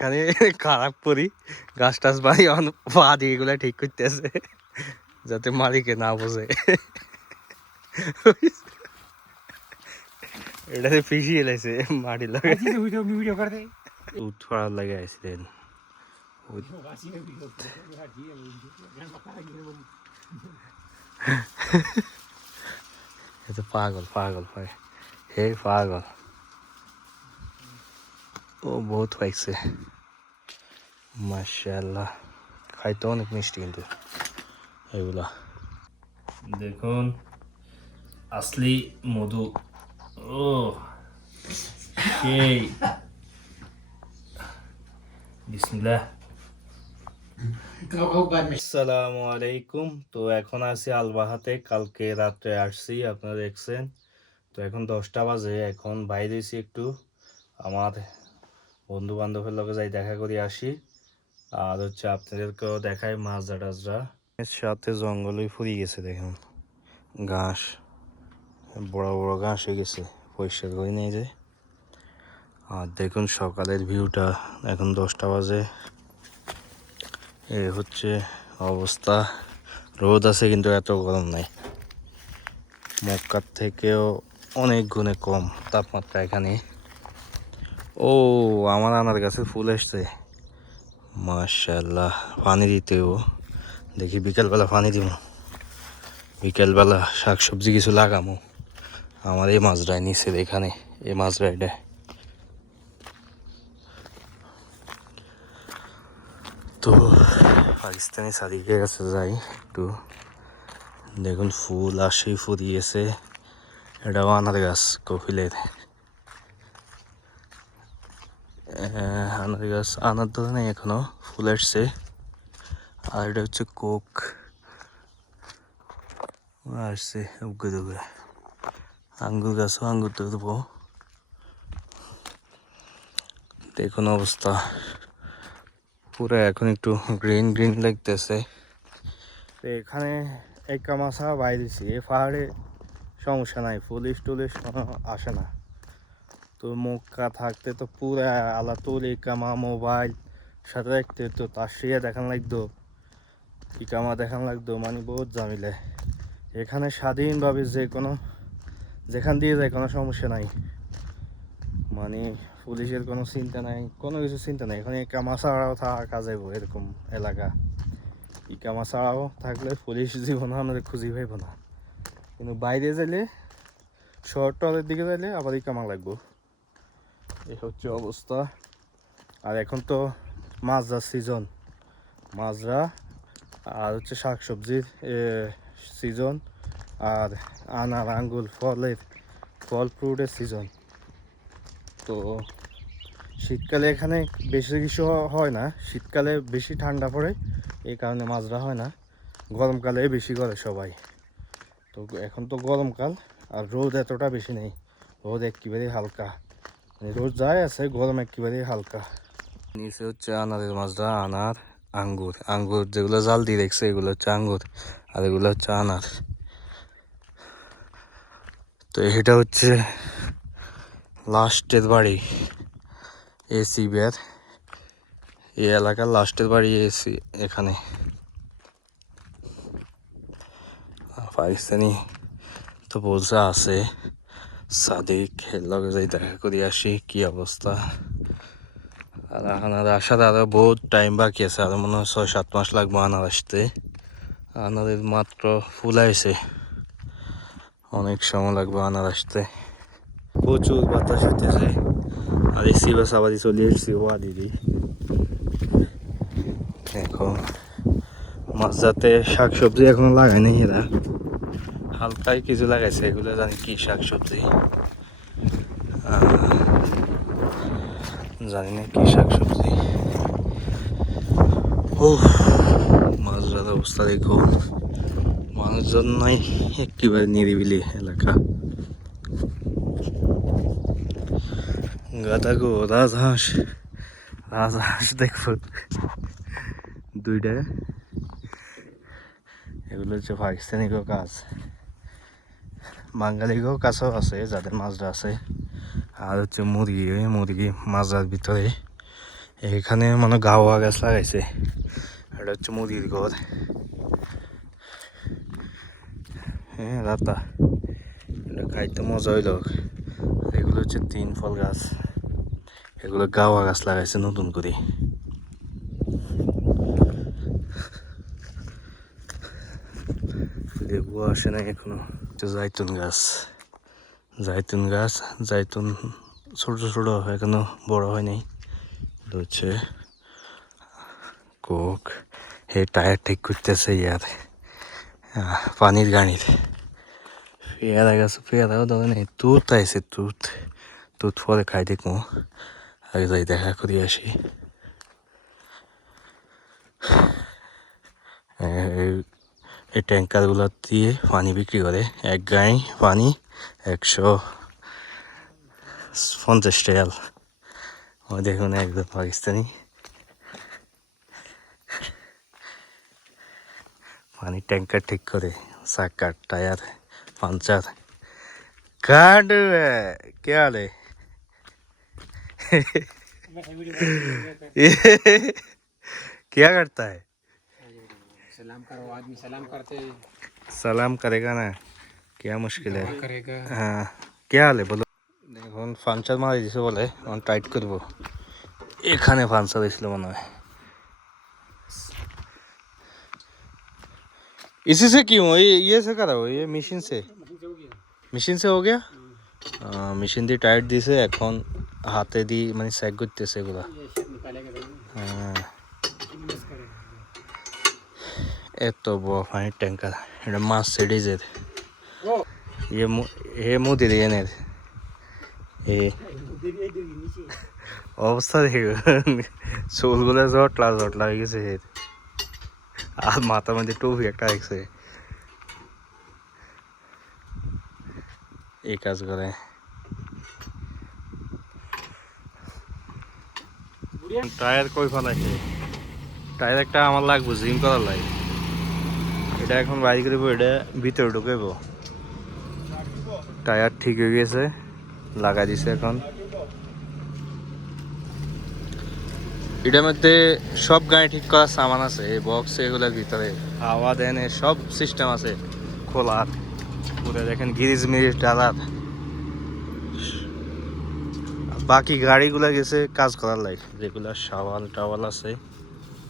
এখানে খারাপ করি গাছ টাছ বাড়ি পা দিয়ে এগুলা ঠিক করতেছে যাতে মালিকে না বোঝে এটাতে পিছিয়ে এলাইছে মাটি লাগে উঠবার লাগে আসছিলেন পাগল পাগল হয় হে পাগল ও বহুত পাইছে মাশাআল্লাহ খাইতে অনেক মিষ্টি কিন্তু এগুলা দেখুন আসলি মধু ও সেই বিসমিল্লাহ আসসালামু আলাইকুম। তো এখন আছি আলবাহাতে, কালকে রাত্রে আসছি আপনারা দেখছেন। তো এখন 10টা বাজে, এখন বাইরে হয়েছি একটু আমার বন্ধু বান্ধবের লগে যাই দেখা করে আসি। আর হচ্ছে আপনাদেরকেও দেখায় মাজরা টাজরা এর সাথে জঙ্গলই ফুরিয়ে গেছে, দেখুন ঘাস বড় বড় ঘাস হয়ে গেছে, পরিষ্কার করে নিয়ে যায়। আর দেখুন সকালের ভিউটা, এখন 10টা বাজে, এই হচ্ছে অবস্থা। রোদ আছে কিন্তু এত গরম নাই, মক্কার থেকেও অনেক গুণে কম তাপমাত্রা এখানে। ও আমার আনার গাছে ফুল এসছে মাশাআল্লাহ, পানি দিতেও দেখি বিকেলবেলা পানি দিব, বিকেলবেলা শাকসবজি কিছু লাগামো আমার এই মাজরায় নিচে, এখানে এই মাজরাইটা। তো পাকিস্তানি সাদিকের কাছে যাই একটু, দেখুন ফুল আসেই ফুরিয়েছে। এটাও আনার গাছ কপিলের, আনার গাছ আনার ধরে নেই এখনো, ফুল আসছে। আর এটা হচ্ছে কোক আসছে উগে দুগে, আঙ্গুর গাছও আঙ্গুর তো দেবো। দেখুন অবস্থা পুরো এখন একটু গ্রিন গ্রিন লাগতেছে। তো এখানে এক কামাশা বাইরেছি, এই পাহাড়ে সমস্যা নাই, পুলিশ টুলিশ আসে না। তো মক্কা থাকতে তো পুরো আলা তুল ইকামা মোবাইল সাথে রাখতে তো তাশরিয়া দেখান লাগতো, ইকামা দেখান লাগতো, মানে বহুত ঝামেলা। এখানে স্বাধীনভাবে যে কোনো যেখান দিয়ে যায় কোনো সমস্যা নাই, মানে পুলিশের কোনো চিন্তা নাই, কোনো কিছু চিন্তা নাই। এখানে ইকামা ছাড়াও থাকা যাইব, এরকম এলাকা। ইকামা ছাড়াও থাকলে পুলিশ জীবনে আমাদের খুঁজি পাইব না। কিন্তু বাইরে যাইলে শহর টহরের দিকে যাইলে আবার ইকামা লাগবো, এই হচ্ছে অবস্থা। আর এখন তো মাজরার সিজন, মাজরা আর হচ্ছে শাকসবজির সিজন, আর আনার আঙ্গুর ফল ফ্রুটের সিজন। তো শীতকালে এখানে বেশি কিছু হয় না, শীতকালে বেশি ঠান্ডা পড়ে, এই কারণে মাজরা হয় না। গরমকালে বেশি করে সবাই। তো এখন তো গরমকাল, আর রোদ এতটা বেশি নেই, রোদ একেবারেই হালকা, রোদ যায় আছে, গরম একেবারেই হালকা। নিচে হচ্ছে আনারের মাজরা, আনার আঙ্গুর, আঙ্গুর যেগুলো জাল দিয়ে দেখছে এগুলো হচ্ছে আঙ্গুর, আর এগুলো হচ্ছে আনার। তো এটা হচ্ছে লাস্টের বাড়ি এসি বের, এই এলাকার লাস্টের বাড়ি এসি এখানে। পাকিস্তানি তো বলছে আছে সাদিক, লগে যাই দেখা করে আসি কি অবস্থা। আর আনার আসার আরো বহুত টাইম বাকি আছে, আরো মনে হয় 6-7 মাস লাগবে আনার আসতে। আনারের মাত্র ফুল আইছে, অনেক সময় লাগবে আনার আসতে। প্রচুর বাতাস হইতেছে, আর এসি বাস আবারই চলে এসছি ও দিদি। এখন মাঝরাতে শাকসবজি এখনো লাগাই নাই এরা, হালকাই কিছু লাগাইছে, এগুলো জানি কি শাকসবজি, জানি না কি শাকসবজি। ও মাঝরাত অবস্থা দেখো, মানুষজন নাই, একেবারে নিরিবিলি এলাকা। গাদা গো রাজহাঁস, রাজহাঁস দেখো দুইটা, এগুলো হচ্ছে পাকিস্তানি গো কাজ, বাঙালি গো কাছেও আছে যাদের মাজরা আছে। আর হচ্ছে মুরগি, ওই মুরগি মাজরার ভিতরে, এখানে মানে গাওয়া গাছ লাগাইছে, এটা হচ্ছে মুদির ঘর। হ্যাঁ রাতা এটা খাইতে মজা হইল। এগুলো হচ্ছে 3 ফল গাছ, এগুলো গাওয়া গাছ লাগাইছে নতুন করে। লেবু আসে না এখনো। জাইতুন গাছ, জাইতুন গাছ, জাইতুন ছোট ছোট এখনো বড় হয় নাই। এটা হচ্ছে কোক। হে টায়ার ঠিক করতেছে ইয়ার পানির গাড়ির। পেয়ারা গাছ, পেয়ারাও ধরে নেই, তুত আইছে তুত, তুত পরে খাই দেখবো, আগে যাই দেখা করি আসি। এই ট্যাঙ্কারগুলো দিয়ে পানি বিক্রি করে, এক গাড়ি পানি 150 টাকা। ওই দেখুন একদম পাকিস্তানি পানির ট্যাঙ্কার ঠিক করে, চাকার টায়ার পাঞ্চার। काट क्या हाल है? क्या करता है? सलाम करो, आदमी सलाम करते हैं। सलाम करेगा ना, क्या मुश्किल है? दुआ करेगा। हाँ क्या हाल है बोलो। দেখুন পাঞ্চার মারা দিছে বলে, এখন টাইট করবো। এখানে পাঞ্চার হয়েছিল মনে হয়। इसी से क्यों ये से करा हो, ये मशीन से, মেশিন সে हो गया। মেশিন দিয়ে টায়ার দিছে, এখন হাতে দিয়ে মানে চেক করতেছে এগুলা। হ্যাঁ এত বড় পানির ট্যাঙ্কার, এটা মার্সিডিজের। এ মুদির এনের অবস্থা দেখে চুলগুলো জটলা জটলা হয়ে গেছে, আর মাথার মধ্যে টুপি একটা রাখছে। এই কাজ করে। টায়ার কই ফেলাইছে, টায়ার একটা আমার লাগবে জিম করার লাগে। এটা এখন বাইক করবো, এটা ভিতরে ঢুকাইব। টায়ার ঠিক হয়ে গেছে, লাগা দিছে এখন। এটার মধ্যে সব গাড়ি ঠিক করার সামান আছে, এই বক্স এগুলোর ভিতরে হাওয়া দেন সব সিস্টেম আছে খোলার। পুরো দেখেন গিরিজ মিরিজ ডালার। বাকি গাড়িগুলো গেছে কাজ করার লাগে, যেগুলো সাওয়াল টাওয়াল আছে,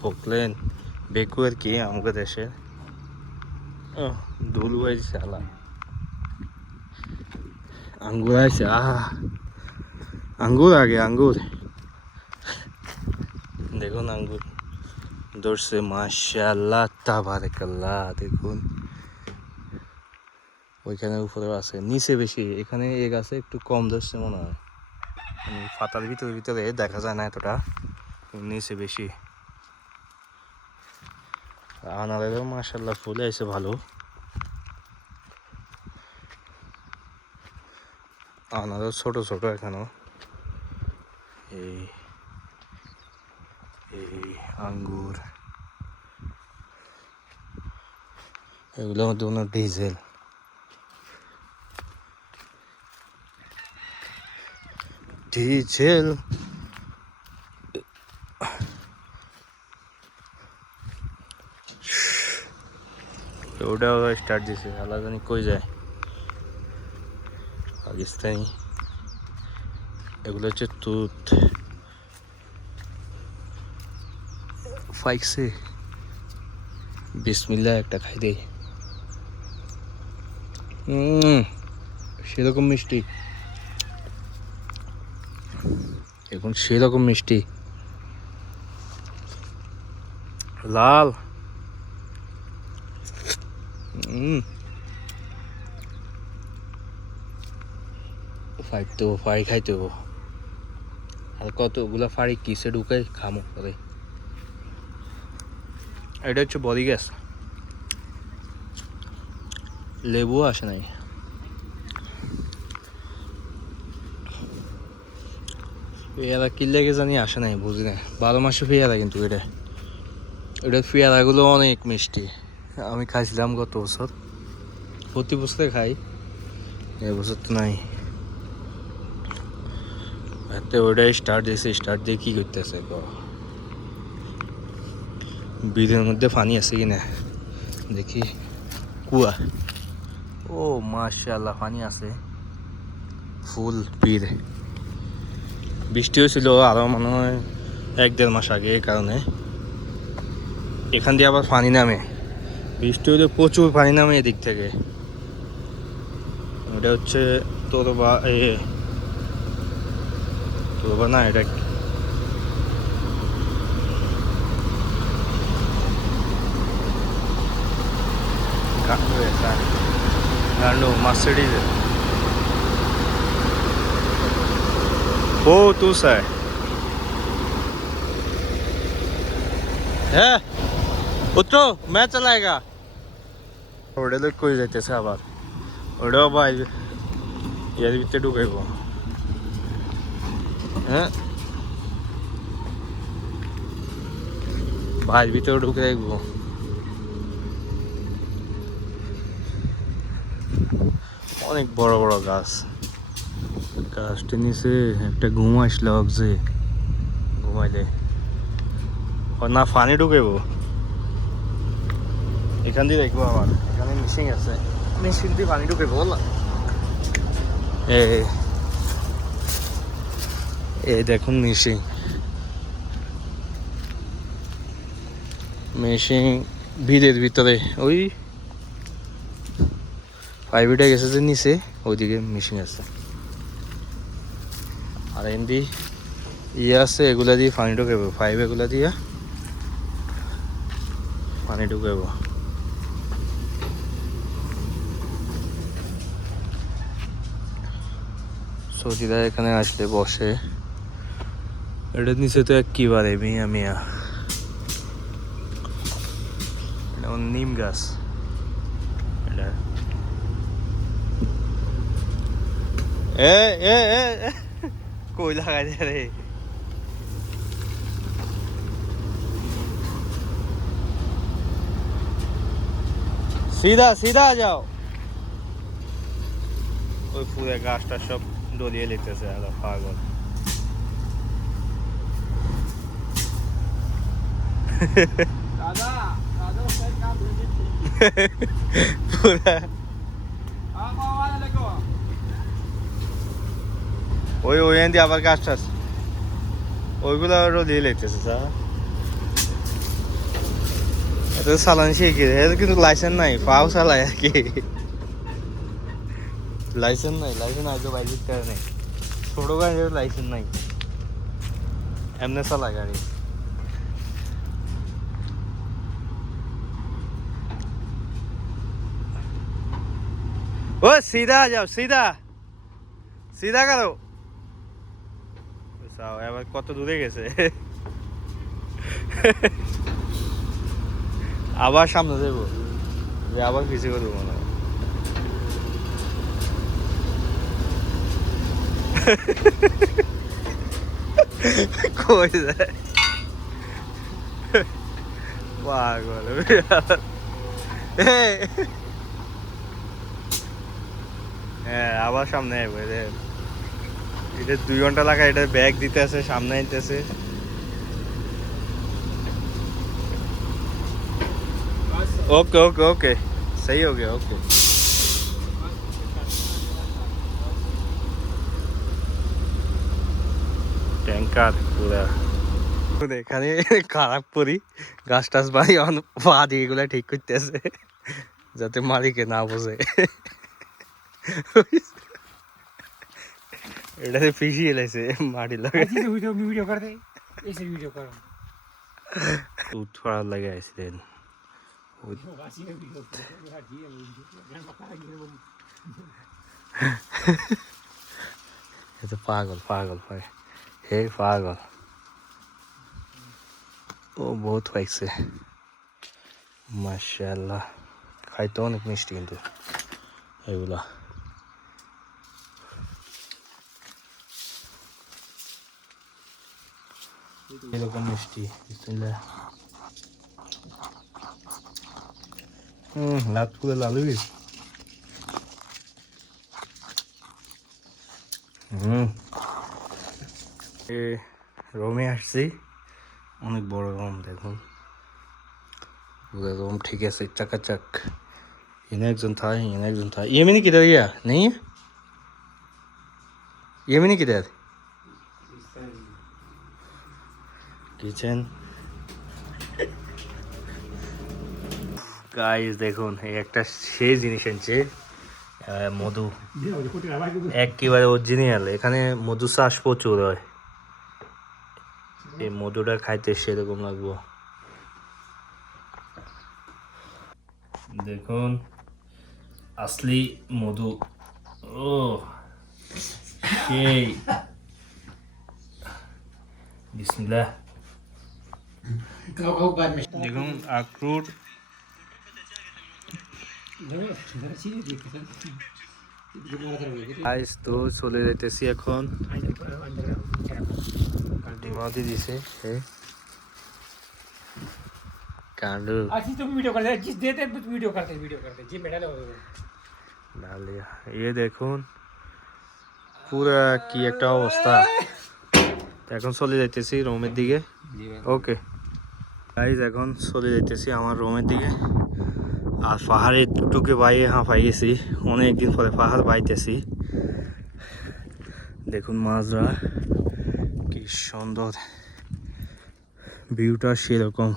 পোকলেন বেকুয়ের কি আমাকে দেশে ধুল হয়েছে আলা। আঙ্গুর আছে, আঙ্গুর আগে আঙ্গুর দেখুন, আঙ্গুর ধরছে মাশাআল্লাহ তাবারাকাল্লাহ। দেখুন ওইখানে উপরে আছে, নিচে বেশি, এখানে এই গাছে একটু কম ধরছে মনে হয়, পাতার ভিতরে ভিতরে দেখা যায় না এতটা, নিচে বেশি। আনারেরও মাশাআল্লাহ ফুলে আছে ভালো, আনারও ছোট ছোট এখনো। এই আঙ্গুর, এগুলোর মধ্যে কোনো ডিজেল। ডিজেল ওটাও স্টার্ট দিছে, আলাদা জানি কই যায় পাকিস্তানি। এগুলো হচ্ছে তুত ফাইকছে। বিসমিল্লাহ একটা খাই দেই, সেরকম মিষ্টি, এখন সেরকম মিষ্টি লাল। ফাইক তো ফাই খাইতে হবো, আর কতগুলা ফাড়ি কিসে ঢুকাই খামো করে। এটা হচ্ছে বডি গ্যাস, লেবু আসে নাই। পেয়ারা কি লেগে জানি আসে নাই, বুঝি না। 12 মাসে পেয়ারা, কিন্তু এটার পেয়ারাগুলো অনেক মিষ্টি। আমি খাইছিলাম গত বছর, প্রতি বছরে খাই, এবছর তো নাই। এতে ওটাই স্টার্ট দিয়েছে, স্টার্ট দিয়ে কি করতেছে বীরের মধ্যে পানি আছে কিনা দেখি। কুয়া, ও মাশাআল্লাহ পানি আছে ফুল বীর। বৃষ্টি হয়েছিল আরো মনে হয় 1-1.5 মাস আগে, এই কারণে এখান দিয়ে আবার পানি নামে। বৃষ্টি হলে প্রচুর পানি নামে এদিক থেকে। এটা হচ্ছে তোরবা তোরবা না, এটা गांडू मर्सिडीज है। ओ तू सा है उतरो, मैं चलाएगा। ओडे लोग कोई जाते से आबाद ओडे भाई यार बिते ढुके को हैं भाई बिते ढुके को। অনেক বড় বড় গাছ, গাছটির নিচে একটা ঘুম আসলে যে ঘুমাইলে না পানি ঢুকেব। এখান দিয়ে দেখবো আবার, এখানে মেশিন আছে, মেশিন দিয়ে পানি ঢুকেব বললাম। এই দেখুন মেশিন, মেশিন ভিড়ের ভিতরে ওই পাইপটা গেছে যে নিচে, ওইদিকে মেশিন আছে। আর এমনি ইয়ে আছে, এগুলা দিয়ে পানি ঢুকাবো, পাইপ এগুলা দিয়ে পানি ঢুকাবো। সৌদিরা এখানে আসলে বসে। এটার নিচে তো একেবারে মিয়া মিয়া, এটা নিম গাছ। এটা कोई लगा दे रहे। सीधा सीधा आ जाओ। ওই পুরো গাছটা সব ডলিয়ে লিতেছে আলা পাগল। दादा दादा सर काम भेजे পুরা आवाज लगो ওই ওই এন্দি আবার গাছ টাছ ওইগুলো আরো দিয়ে লেগতেছে স্যার। এটা চালান শিখে, এটা কিন্তু লাইসেন্স নাই, পাও চালায় আর কি। লাইসেন্স নাই, লাইসেন্স আগে বাইক দিতে নেই, ছোট গাড়ির লাইসেন্স নাই, এমনি চালায় গাড়ি। ও सीधा आ जाओ, सीधा सीधा करो। এবার কত দূরে গেছে, আবার সামনে দেবো, আবার পিছিয়ে করবো মনে হয়। কই যায় পাগল। হ্যাঁ আবার সামনে আইবো। এটা 2 ঘন্টা লাগা, এটা ব্যাগ দিতে আছে, সামনে আইতেছে। ओके ओके ओके सही हो गया। ओके ট্যাঙ্কার পুরা এখানে খারাপ করি, গাছ টাছ বাড়ি পা দিয়ে এগুলা ঠিক করতেছে যাতে মালিকে না বোঝে। এটাতে ফিসিয়ে এলাইছে মাটি লাগে। वीडियो कर दे, ऐसे वीडियो करो दूध थोड़ा लगे इसलिए ये तो पागल पागल भाई, हे पागल। ও বহুত পাইছে মাশাআল্লাহ, খাইতে অনেক মিষ্টি কিন্তু এগুলা। এরকম মিষ্টি বিসমিল্লাহ। লাত পুরো লাল হয়ে গেছে। এ রুমে আসছি, অনেক বড় রুম দেখুন, পুরো রুম ঠিক আছে চাকাচাক। এনে একজন থাকে, এনে একজন থাকে। ইয়েমিনি কিধর গিয়া নেই, ইয়েমিনি কিধর? কিচেন গাইস দেখুন, এই একটা সেই জিনিস আনছে, মধু একেবারে অরিজিনাল। এখানে মধু চাষ প্রচুর হয়, এই মধুটা খাইতে সেরকম লাগবো। দেখুন আসলি মধু, ও সেই বিসমিল্লাহ। দেখুন আখরোট, গাইস তো চলে যাইতেছি এখন। ডিমাদি দিছে कांड अच्छी तुम वीडियो करते हैं, जिस देते वीडियो करते जी मेडल डाल दिया। ये দেখুন পুরা কি একটা অবস্থা। এখন চলে যাইতেছি রুমের দিকে। ওকে গাইস, এখন চলে যাইতেছি আমার রুমের দিকে। আর পাহাড়ে টুকে বাইয়ে হাঁপাই গেছি, অনেকদিন পরে পাহাড় বাইতেছি। দেখুন মাছরা কি সুন্দর, ভিউটা সেরকম।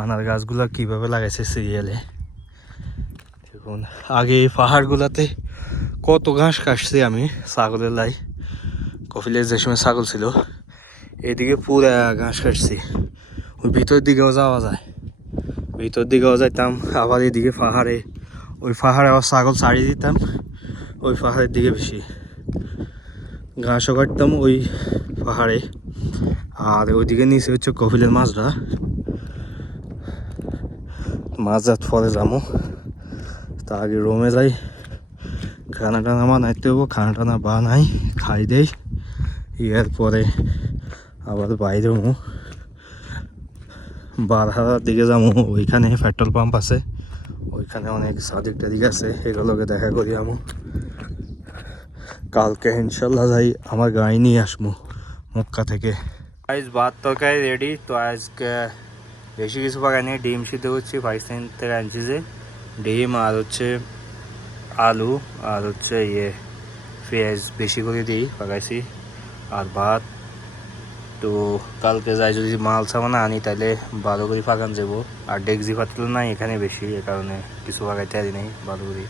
আনার গাছগুলা কিভাবে লাগাইছে সিরিয়ালে দেখুন। আগে এই পাহাড়গুলাতে কত ঘাস কাটছি আমি ছাগলের লাই, কপিলের যে সময় ছাগল ছিল, এদিকে পুরা ঘাস কাটছি। ওই ভিতর দিকেও যাওয়া যায়, ভিতর দিকেও যাইতাম, আবার এদিকে পাহাড়ে, ওই পাহাড়ে আবার ছাগল ছাড়িয়ে দিতাম, ওই পাহাড়ের দিকে বেশি ঘাসও কাটতাম ওই পাহাড়ে। আর ওইদিকে নিচে হচ্ছে কপিলের মাছরা, মাছ যাত পরে যাবো, তা আগে রুমে যাই, খানা টানা বানাইতে হবো, খানা টানা বানাই খাই দেই, এরপরে আবার বাইরে যাবো, বারহারার দিকে যাবো। ওইখানে পেট্রোল পাম্প আছে, ওইখানে অনেক সাদিক টাদিক আছে, এগুলোকে দেখা করি আমি। কালকে ইনশাল্লাহ যাই, আমার গাড়ি নিয়ে আসবো মক্কা থেকে। আজ ভাত তরকারি রেডি। তো আজকে বেশি কিছু পাকাইনি, ডিম সিদ্ধ করছি, পাকিস্তান থেকে আনছি যে ডিম, আর হচ্ছে আলু, আর হচ্ছে পেঁয়াজ বেশি করে দিই পাকাইছি, আর ভাত। তো কালকে যাই যদি মাল সামানা আনি তাহলে ভালো করে পাকান যাবো। আর ডেকজি পাতলো নাই এখানে বেশি, এ কারণে কিছু পাকাইতে আনি নাই ভালো করে।